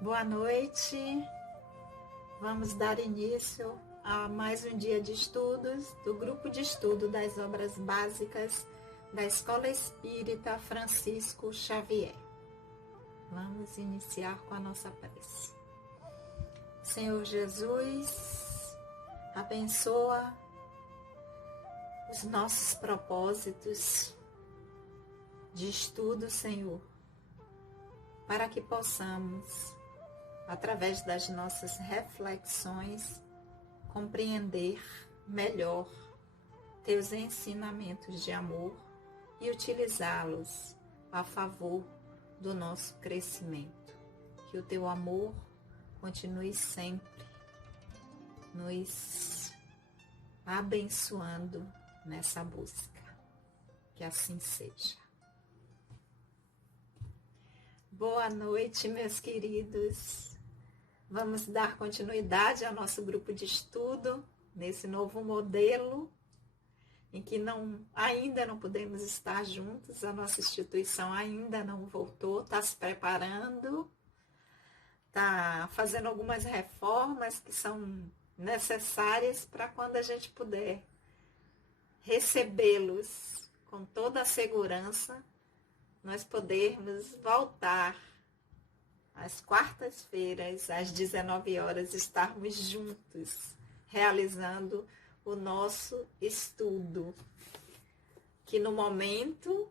Boa noite. Vamos dar início a mais um dia de estudos do grupo de estudo das obras básicas da Escola Espírita Francisco Xavier. Vamos iniciar com a nossa prece. Senhor Jesus, abençoa os nossos propósitos de estudo, Senhor, para que possamos, através das nossas reflexões, compreender melhor teus ensinamentos de amor e utilizá-los a favor do nosso crescimento. Que o teu amor continue sempre nos abençoando nessa busca. Que assim seja. Boa noite, meus queridos. Vamos dar continuidade ao nosso grupo de estudo, nesse novo modelo, em que ainda não podemos estar juntos, a nossa instituição ainda não voltou, está se preparando, está fazendo algumas reformas que são necessárias para quando a gente puder recebê-los com toda a segurança, nós podermos voltar às quartas-feiras, às 19 horas, estarmos juntos, realizando o nosso estudo, que no momento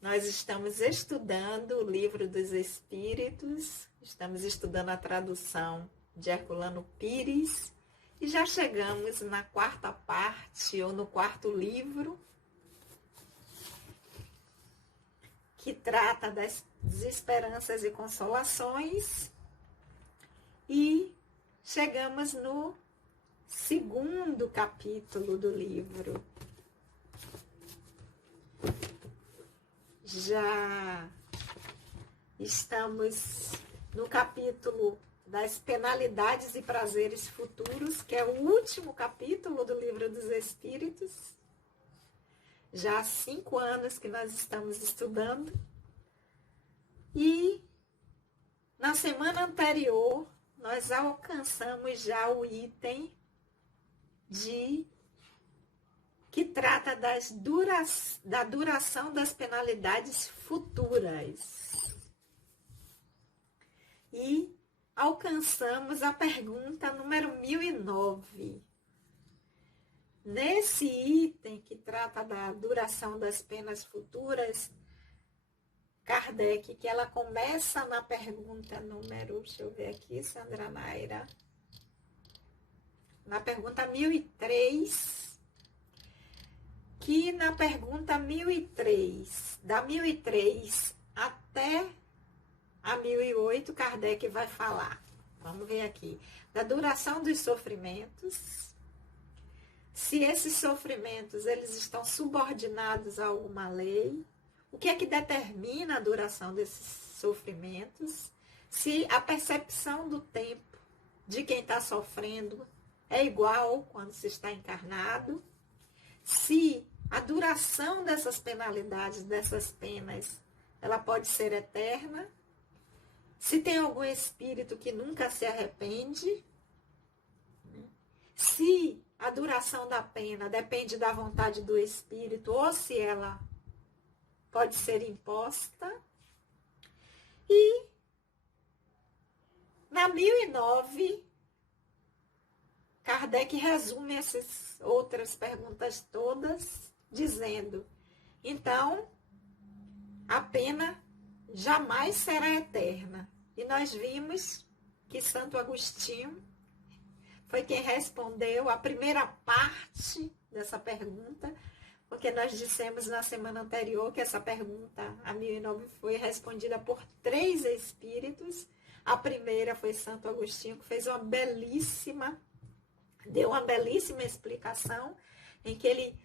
nós estamos estudando o Livro dos Espíritos, estamos estudando a tradução de Herculano Pires, e já chegamos na quarta parte, ou no quarto livro, que trata das esperanças e consolações, e chegamos no segundo capítulo do livro. Já estamos no capítulo das penalidades e prazeres futuros, que é o último capítulo do Livro dos Espíritos. Já há 5 anos que nós estamos estudando. E na semana anterior, nós alcançamos já o item que trata da duração das penalidades futuras. E alcançamos a pergunta número 1009. Nesse item que trata da duração das penas futuras, Kardec, que ela começa na pergunta número, deixa eu ver aqui, Sandra Naira, na pergunta 1003, que na pergunta 1003, da 1003 até a 1008, Kardec vai falar, vamos ver aqui, da duração dos sofrimentos, se esses sofrimentos eles estão subordinados a alguma lei, o que é que determina a duração desses sofrimentos, se a percepção do tempo de quem está sofrendo é igual quando se está encarnado, se a duração dessas penalidades, dessas penas, ela pode ser eterna, se tem algum espírito que nunca se arrepende, se a duração da pena depende da vontade do espírito ou se ela pode ser imposta. E na 1009, Kardec resume essas outras perguntas todas, dizendo, então, a pena jamais será eterna. E nós vimos que Santo Agostinho foi quem respondeu a primeira parte dessa pergunta, porque nós dissemos na semana anterior que essa pergunta, a 1009, foi respondida por 3 espíritos. A primeira foi Santo Agostinho, que fez deu uma belíssima explicação, em que ele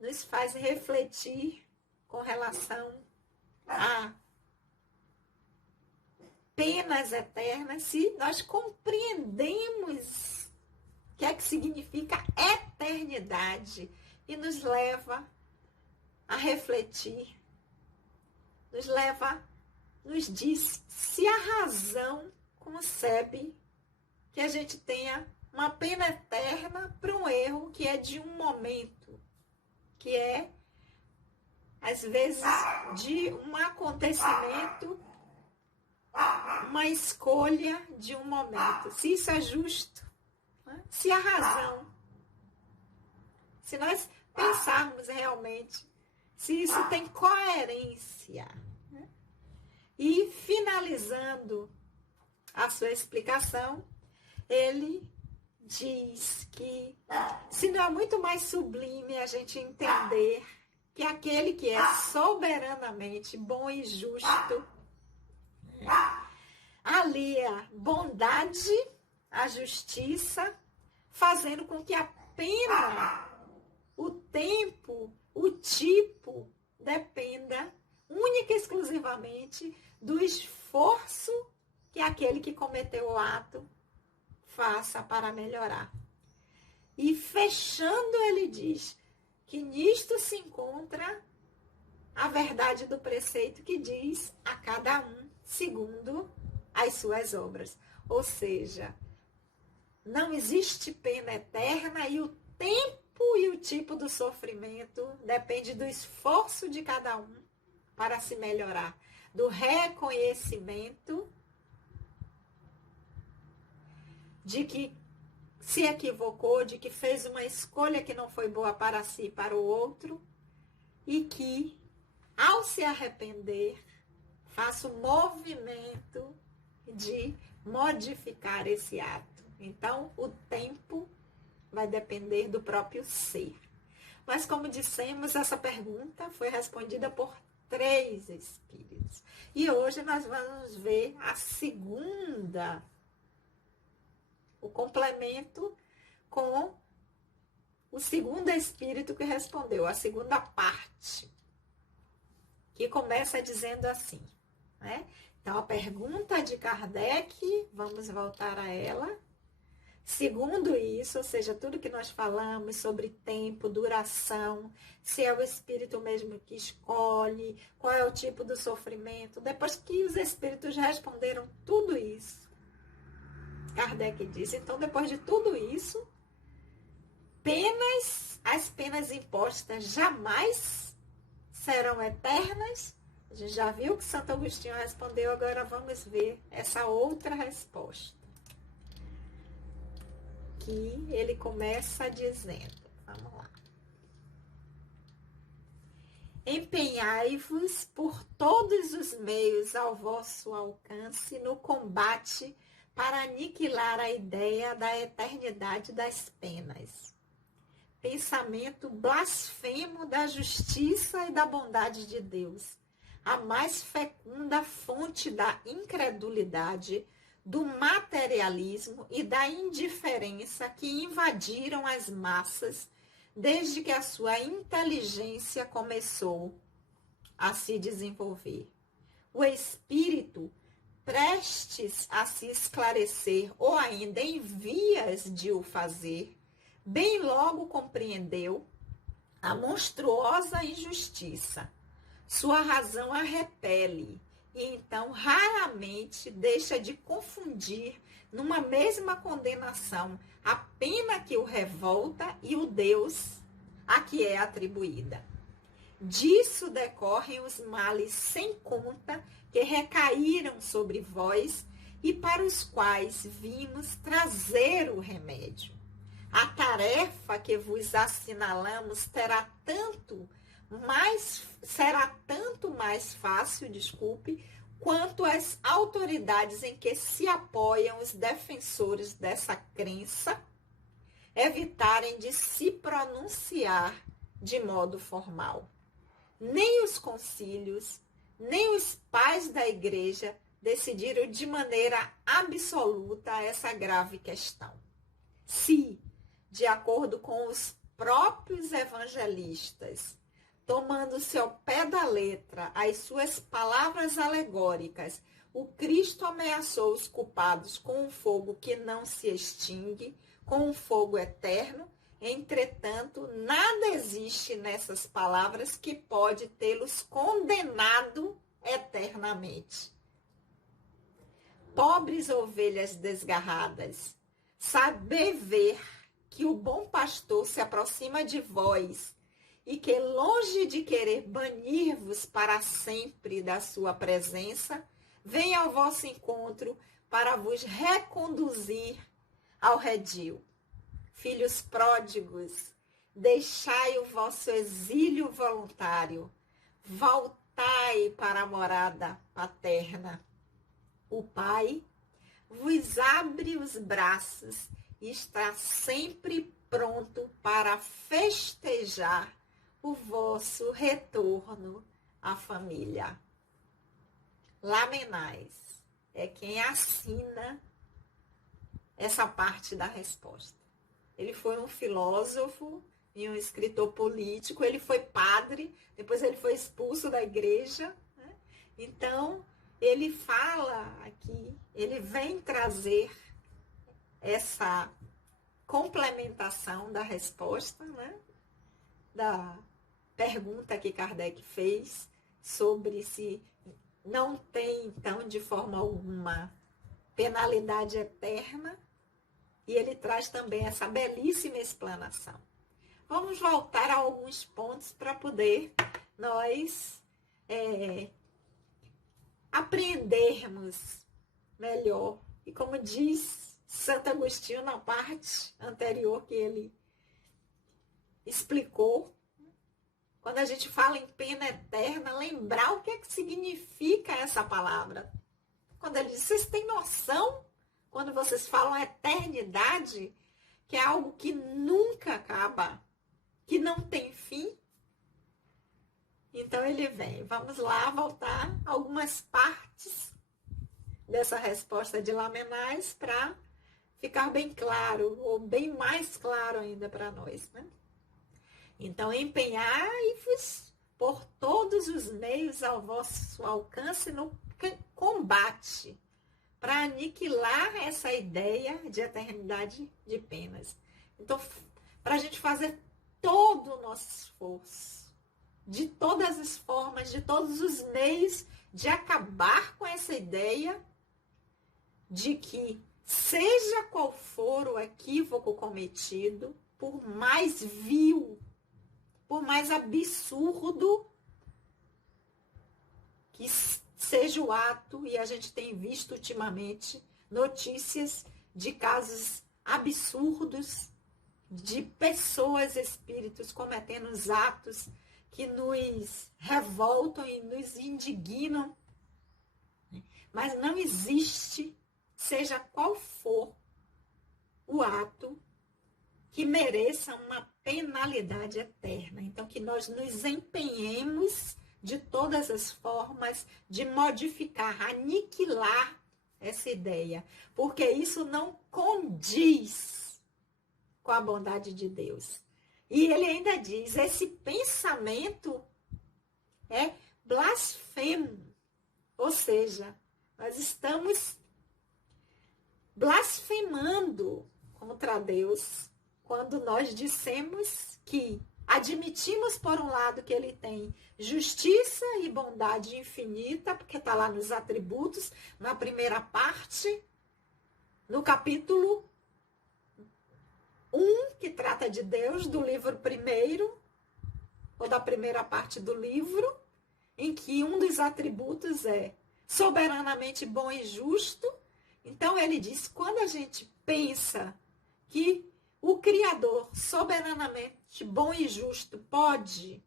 nos faz refletir com relação a penas eternas, se nós compreendemos o que é que significa eternidade, e nos leva a refletir, nos leva nos diz se a razão concebe que a gente tenha uma pena eterna para um erro que é de um momento, que é, às vezes, de um acontecimento, uma escolha de um momento. Se isso é justo, né? Se a razão, se nós pensarmos realmente, se isso tem coerência, né? E finalizando a sua explicação, ele diz que se não é muito mais sublime a gente entender que aquele que é soberanamente bom e justo alia bondade à justiça, fazendo com que a pena, o tempo, o tipo dependa única e exclusivamente do esforço que aquele que cometeu o ato faça para melhorar. E fechando, ele diz que nisto se encontra a verdade do preceito que diz a cada um segundo as suas obras. Ou seja, não existe pena eterna e o tempo e o tipo do sofrimento depende do esforço de cada um para se melhorar, do reconhecimento de que se equivocou, de que fez uma escolha que não foi boa para si e para o outro, e que, ao se arrepender, faça o movimento de modificar esse ato. Então, o tempo vai depender do próprio ser. Mas, como dissemos, essa pergunta foi respondida por 3 espíritos. E hoje nós vamos ver a segunda, o complemento com o segundo espírito que respondeu, a segunda parte, que começa dizendo assim, né? Então, a pergunta de Kardec, vamos voltar a ela. Segundo isso, ou seja, tudo que nós falamos sobre tempo, duração, se é o espírito mesmo que escolhe, qual é o tipo do sofrimento, depois que os espíritos responderam tudo isso, Kardec diz, então, depois de tudo isso, as penas impostas jamais serão eternas. A gente já viu que Santo Agostinho respondeu, agora vamos ver essa outra resposta. Que ele começa dizendo, vamos lá. Empenhai-vos por todos os meios ao vosso alcance no combate para aniquilar a ideia da eternidade das penas. Pensamento blasfemo da justiça e da bondade de Deus, a mais fecunda fonte da incredulidade, do materialismo e da indiferença que invadiram as massas desde que a sua inteligência começou a se desenvolver. O espírito, prestes a se esclarecer ou ainda em vias de o fazer, bem logo compreendeu a monstruosa injustiça. Sua razão a repele e então raramente deixa de confundir numa mesma condenação a pena que o revolta e o Deus a que é atribuída. Disso decorrem os males sem conta que recaíram sobre vós e para os quais vimos trazer o remédio. A tarefa que vos assinalamos será tanto mais fácil, quanto as autoridades em que se apoiam os defensores dessa crença evitarem de se pronunciar de modo formal. Nem os concílios, nem os pais da igreja decidiram de maneira absoluta essa grave questão. Se, de acordo com os próprios evangelistas, tomando-se ao pé da letra as suas palavras alegóricas, o Cristo ameaçou os culpados com um fogo que não se extingue, com um fogo eterno. Entretanto, nada existe nessas palavras que pode tê-los condenado eternamente. Pobres ovelhas desgarradas, saber ver que o bom pastor se aproxima de vós e que, longe de querer banir-vos para sempre da sua presença, vem ao vosso encontro para vos reconduzir ao redil. Filhos pródigos, deixai o vosso exílio voluntário, voltai para a morada paterna. O Pai vos abre os braços e está sempre pronto para festejar o vosso retorno à família. Lamennais é quem assina essa parte da resposta. Ele foi um filósofo e um escritor político, ele foi padre, depois ele foi expulso da igreja, né? Então, ele fala aqui, ele vem trazer essa complementação da resposta, né? Da pergunta que Kardec fez sobre se não tem, então, de forma alguma, penalidade eterna, e ele traz também essa belíssima explanação. Vamos voltar a alguns pontos para poder nós apreendermos melhor. E como diz Santo Agostinho na parte anterior que ele explicou, quando a gente fala em pena eterna, lembrar o que é que significa essa palavra. Quando ele diz, vocês têm noção, quando vocês falam eternidade, que é algo que nunca acaba, que não tem fim? Então ele vem, vamos lá voltar algumas partes dessa resposta de Lamennais para ficar bem claro, ou bem mais claro ainda para nós, né? Então, empenhai-vos por todos os meios ao vosso alcance no combate, para aniquilar essa ideia de eternidade de penas. Então, para a gente fazer todo o nosso esforço, de todas as formas, de todos os meios, de acabar com essa ideia de que, seja qual for o equívoco cometido, por mais vil, por mais absurdo que seja o ato, e a gente tem visto ultimamente notícias de casos absurdos de pessoas, espíritos, cometendo os atos que nos revoltam e nos indignam. Mas não existe, seja qual for o ato, que mereça uma penalidade eterna. Então, que nós nos empenhemos de todas as formas de modificar, aniquilar essa ideia, porque isso não condiz com a bondade de Deus. E ele ainda diz, esse pensamento é blasfemo, ou seja, nós estamos blasfemando contra Deus quando nós dissemos que admitimos, por um lado, que ele tem justiça e bondade infinita, porque está lá nos atributos, na primeira parte, no capítulo 1, que trata de Deus, do livro primeiro, ou da primeira parte do livro, em que um dos atributos é soberanamente bom e justo. Então, ele diz, quando a gente pensa que o Criador, soberanamente bom e justo, pode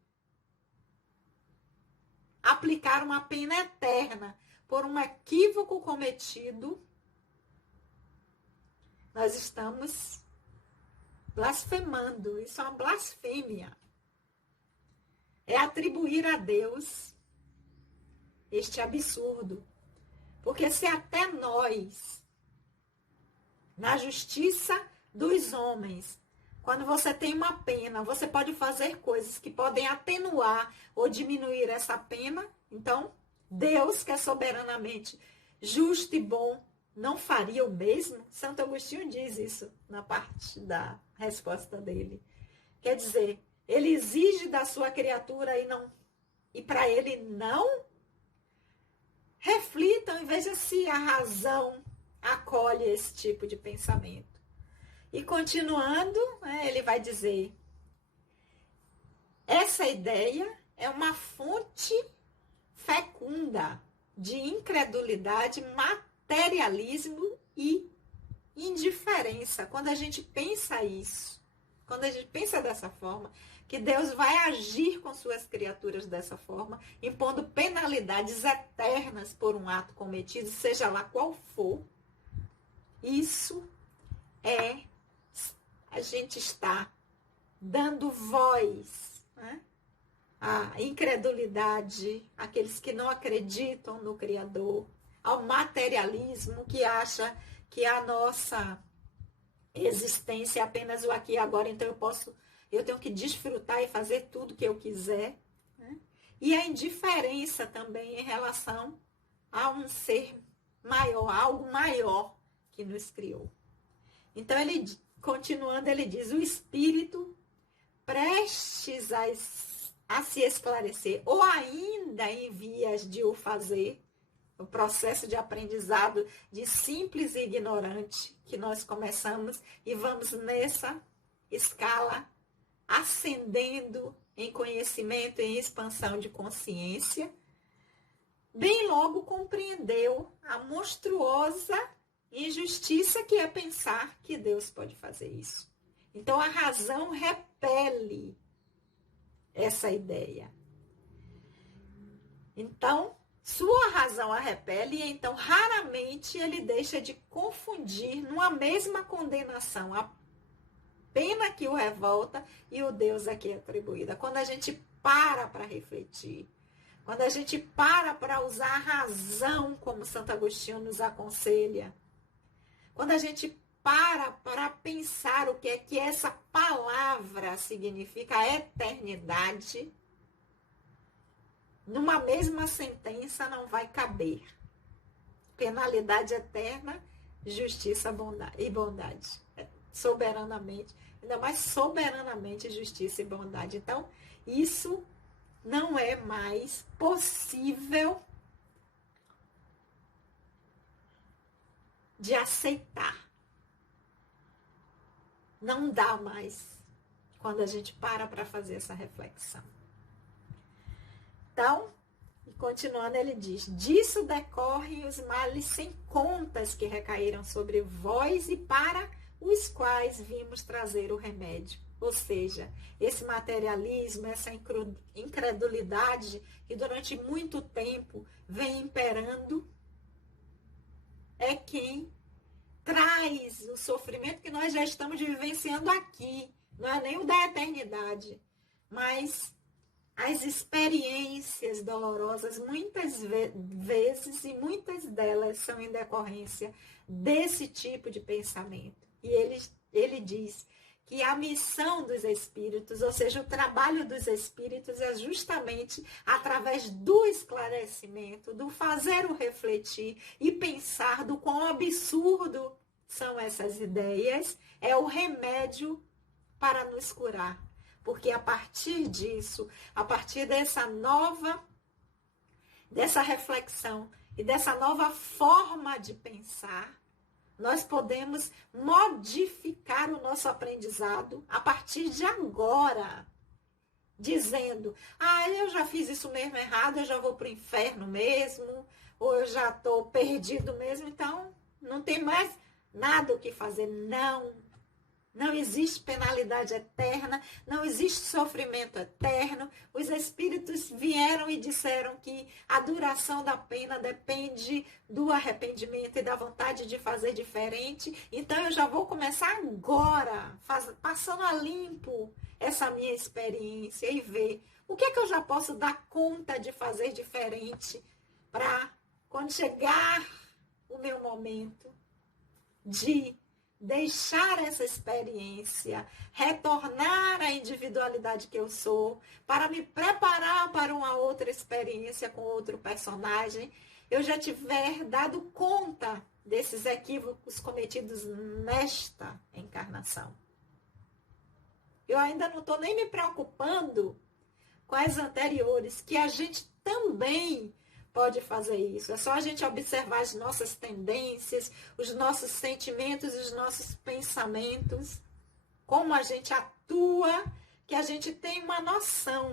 aplicar uma pena eterna por um equívoco cometido, nós estamos blasfemando. Isso é uma blasfêmia. É atribuir a Deus este absurdo. Porque se até nós, na justiça dos homens, quando você tem uma pena, você pode fazer coisas que podem atenuar ou diminuir essa pena. Então, Deus, que é soberanamente justo e bom, não faria o mesmo? Santo Agostinho diz isso na parte da resposta dele. Quer dizer, ele exige da sua criatura e para ele não reflitam e vejam se a razão acolhe esse tipo de pensamento. E continuando, ele vai dizer: essa ideia é uma fonte fecunda de incredulidade, materialismo e indiferença. Quando a gente pensa isso, quando a gente pensa dessa forma, que Deus vai agir com suas criaturas dessa forma, impondo penalidades eternas por um ato cometido, seja lá qual for, isso é a gente está dando voz, né, à incredulidade, àqueles que não acreditam no Criador, ao materialismo que acha que a nossa existência é apenas o aqui e agora, então eu tenho que desfrutar e fazer tudo que eu quiser, né? E a indiferença também em relação a um ser maior, algo maior que nos criou. Então, continuando, ele diz: o espírito prestes a se esclarecer, ou ainda em vias de o fazer, o processo de aprendizado de simples e ignorante que nós começamos e vamos nessa escala ascendendo em conhecimento e em expansão de consciência, bem logo compreendeu a monstruosa injustiça que é pensar que Deus pode fazer isso. Então a razão repele essa ideia. Então, sua razão a repele, e então raramente ele deixa de confundir numa mesma condenação a pena que o revolta e o Deus aqui atribuída. Quando a gente para refletir, quando a gente para usar a razão, como Santo Agostinho nos aconselha, quando a gente para pensar o que é que essa palavra significa, a eternidade, numa mesma sentença não vai caber. Penalidade eterna, justiça e bondade. Soberanamente, ainda mais soberanamente justiça e bondade. Então, isso não é mais possível de aceitar. Não dá mais quando a gente para fazer essa reflexão. Então, continuando, ele diz: disso decorrem os males sem contas que recaíram sobre vós e para os quais vimos trazer o remédio. Ou seja, esse materialismo, essa incredulidade que durante muito tempo vem imperando, é quem traz o sofrimento que nós já estamos vivenciando aqui. Não é nem o da eternidade, mas as experiências dolorosas, muitas vezes, e muitas delas são em decorrência desse tipo de pensamento. E ele diz que a missão dos espíritos, ou seja, o trabalho dos espíritos é justamente através do esclarecimento, do fazer o refletir e pensar do quão absurdo são essas ideias, é o remédio para nos curar. Porque a partir disso, a partir dessa reflexão e dessa nova forma de pensar, nós podemos modificar o nosso aprendizado a partir de agora, dizendo: eu já fiz isso mesmo errado, eu já vou para o inferno mesmo, ou eu já estou perdido mesmo, então não tem mais nada o que fazer. Não existe penalidade eterna, não existe sofrimento eterno. Os espíritos vieram e disseram que a duração da pena depende do arrependimento e da vontade de fazer diferente. Então eu já vou começar agora, passando a limpo essa minha experiência e ver o que é que eu já posso dar conta de fazer diferente para, quando chegar o meu momento de deixar essa experiência, retornar à individualidade que eu sou, para me preparar para uma outra experiência com outro personagem, eu já tiver dado conta desses equívocos cometidos nesta encarnação. Eu ainda não estou nem me preocupando com as anteriores, que a gente também pode fazer isso. É só a gente observar as nossas tendências, os nossos sentimentos, os nossos pensamentos, como a gente atua, que a gente tem uma noção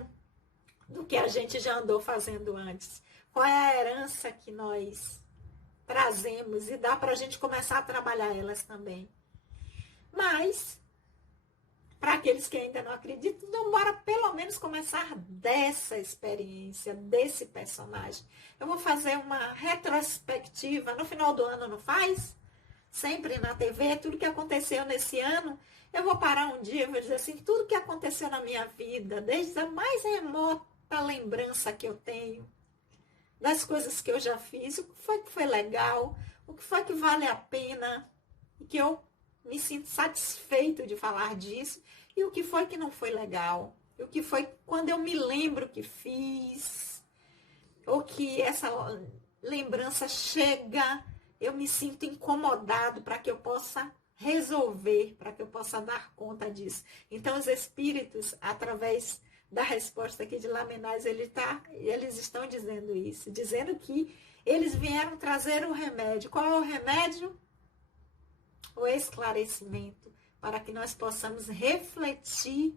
do que a gente já andou fazendo antes. Qual é a herança que nós trazemos e dá para a gente começar a trabalhar elas também. Mas, para aqueles que ainda não acreditam, então bora pelo menos começar dessa experiência, desse personagem. Eu vou fazer uma retrospectiva no final do ano, não faz? Sempre na TV, tudo que aconteceu nesse ano. Eu vou parar um dia e vou dizer assim, tudo que aconteceu na minha vida, desde a mais remota lembrança que eu tenho, das coisas que eu já fiz, o que foi legal, o que foi que vale a pena, e que eu me sinto satisfeito de falar disso, e o que foi que não foi legal, e o que foi quando eu me lembro que fiz, ou que essa lembrança chega, eu me sinto incomodado para que eu possa resolver, para que eu possa dar conta disso. Então, os espíritos, através da resposta aqui de Lamennais, eles estão dizendo isso, dizendo que eles vieram trazer o remédio. Qual é o remédio? O esclarecimento, para que nós possamos refletir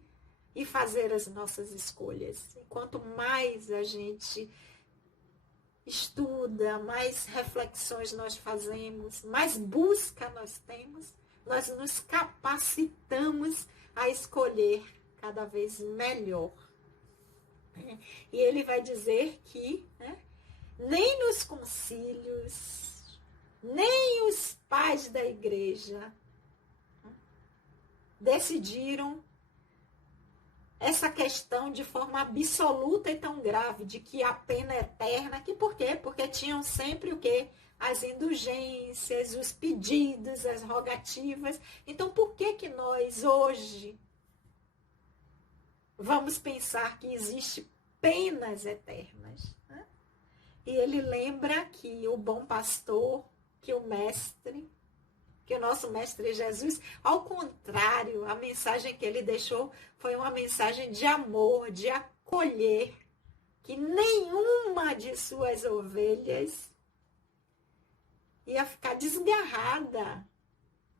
e fazer as nossas escolhas. E quanto mais a gente estuda, mais reflexões nós fazemos, mais busca nós temos, nós nos capacitamos a escolher cada vez melhor. E ele vai dizer que nem nos concílios, nem os pais da igreja decidiram essa questão de forma absoluta e tão grave, de que a pena é eterna, que por quê? Porque tinham sempre o quê? As indulgências, os pedidos, as rogativas. Então, por que que nós hoje vamos pensar que existe penas eternas? Né? E ele lembra que o bom pastor, que o mestre, que o nosso mestre Jesus, ao contrário, a mensagem que ele deixou foi uma mensagem de amor, de acolher, que nenhuma de suas ovelhas ia ficar desgarrada.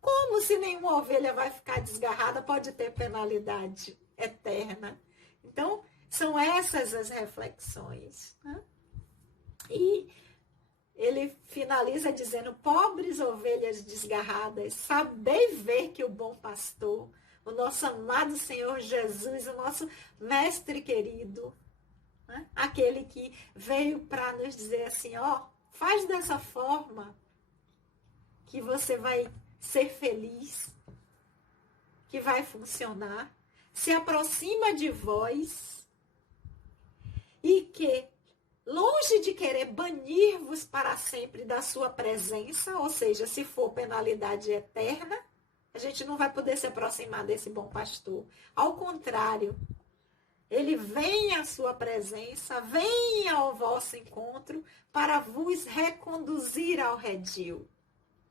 Como se nenhuma ovelha vai ficar desgarrada, pode ter penalidade eterna. Então, são essas as reflexões. Né? E ele finaliza dizendo, pobres ovelhas desgarradas, sabei ver que o bom pastor, o nosso amado Senhor Jesus, o nosso mestre querido, né? Aquele que veio para nos dizer assim, ó, faz dessa forma que você vai ser feliz, que vai funcionar, se aproxima de vós e que, longe de querer banir-vos para sempre da sua presença, ou seja, se for penalidade eterna, a gente não vai poder se aproximar desse bom pastor. Ao contrário, ele vem à sua presença, vem ao vosso encontro para vos reconduzir ao redil.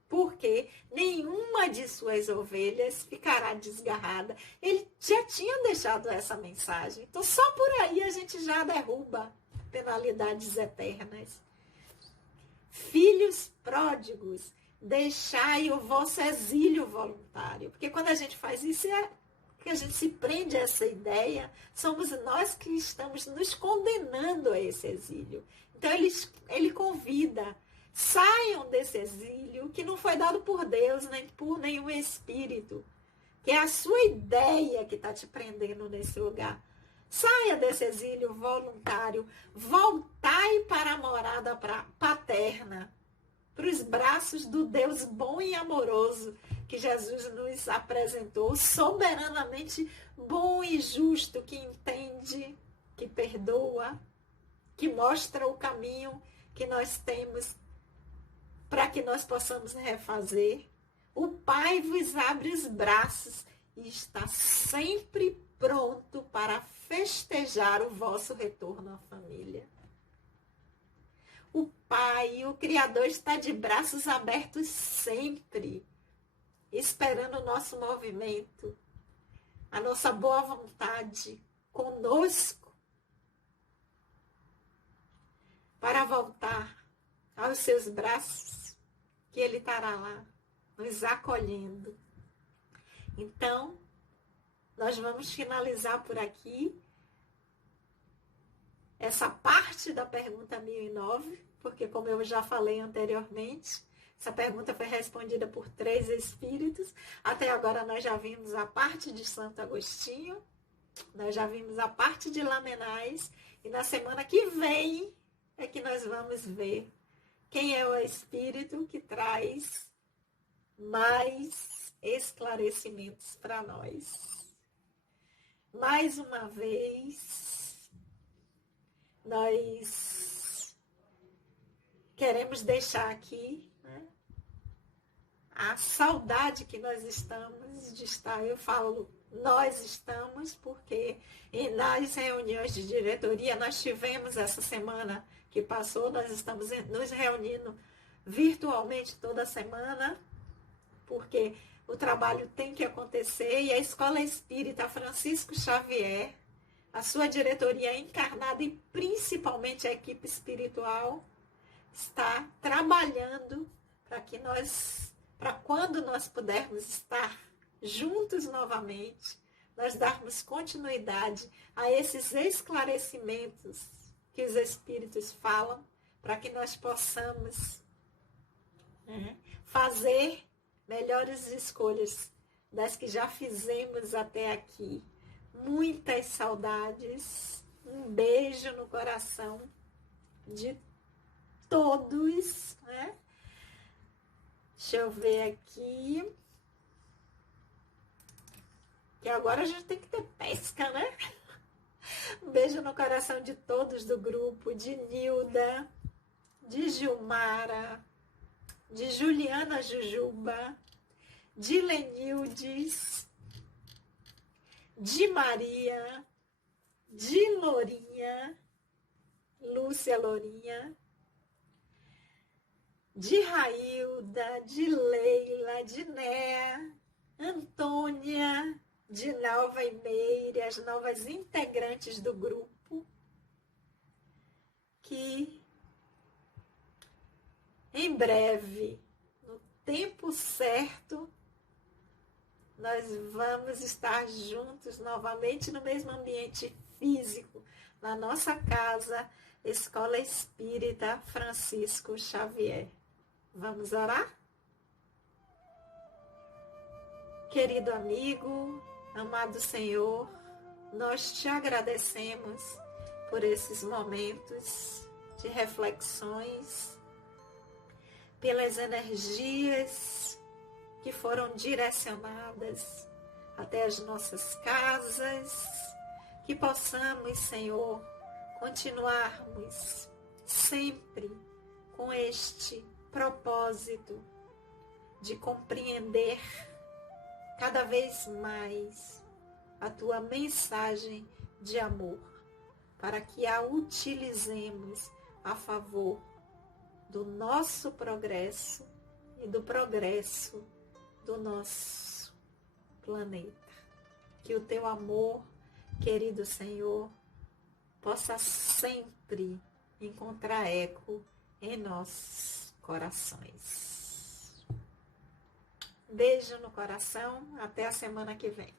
Porque nenhuma de suas ovelhas ficará desgarrada. Ele já tinha deixado essa mensagem. Então, só por aí a gente já derruba penalidades eternas. Filhos pródigos, deixai o vosso exílio voluntário. Porque quando a gente faz isso, que a gente se prende a essa ideia, somos nós que estamos nos condenando a esse exílio. Então, ele convida, saiam desse exílio que não foi dado por Deus, nem por nenhum espírito, que é a sua ideia que está te prendendo nesse lugar. Saia desse exílio voluntário, voltai para a morada paterna, para os braços do Deus bom e amoroso que Jesus nos apresentou, soberanamente bom e justo, que entende, que perdoa, que mostra o caminho que nós temos para que nós possamos refazer. O Pai vos abre os braços e está sempre pronto para festejar o vosso retorno à família. O Pai, o Criador, está de braços abertos sempre, esperando o nosso movimento, a nossa boa vontade conosco, para voltar aos seus braços, que Ele estará lá, nos acolhendo. Então, nós vamos finalizar por aqui essa parte da pergunta 1009, porque como eu já falei anteriormente, essa pergunta foi respondida por 3 espíritos. Até agora nós já vimos a parte de Santo Agostinho, nós já vimos a parte de Lamennais, e na semana que vem é que nós vamos ver quem é o espírito que traz mais esclarecimentos para nós. Mais uma vez, nós queremos deixar aqui, né, a saudade que nós estamos de estar. Eu falo nós estamos porque nas reuniões de diretoria nós tivemos essa semana que passou, nós estamos nos reunindo virtualmente toda semana, porque o trabalho tem que acontecer, e a Escola Espírita Francisco Xavier, a sua diretoria encarnada e principalmente a equipe espiritual, está trabalhando para quando nós pudermos estar juntos novamente, nós darmos continuidade a esses esclarecimentos que os Espíritos falam, para que nós possamos fazer melhores escolhas das que já fizemos até aqui. Muitas saudades, um beijo no coração de todos, né? Deixa eu ver aqui. Que agora a gente tem que ter pesca, né? Um beijo no coração de todos do grupo, de Nilda, de Gilmara, de Juliana Jujuba, de Lenildes, de Maria, de Lourinha, Lúcia Lourinha, de Railda, de Leila, de Néa, Antônia, de Nalva e Meire, as novas integrantes do grupo, que em breve, no tempo certo, nós vamos estar juntos novamente no mesmo ambiente físico, na nossa casa, Escola Espírita Francisco Xavier. Vamos orar? Querido amigo, amado Senhor, nós te agradecemos por esses momentos de reflexões, pelas energias que foram direcionadas até as nossas casas, que possamos, Senhor, continuarmos sempre com este propósito de compreender cada vez mais a tua mensagem de amor, para que a utilizemos a favor do nosso progresso e do progresso do nosso planeta. Que o teu amor, querido Senhor, possa sempre encontrar eco em nossos corações. Beijo no coração, até a semana que vem.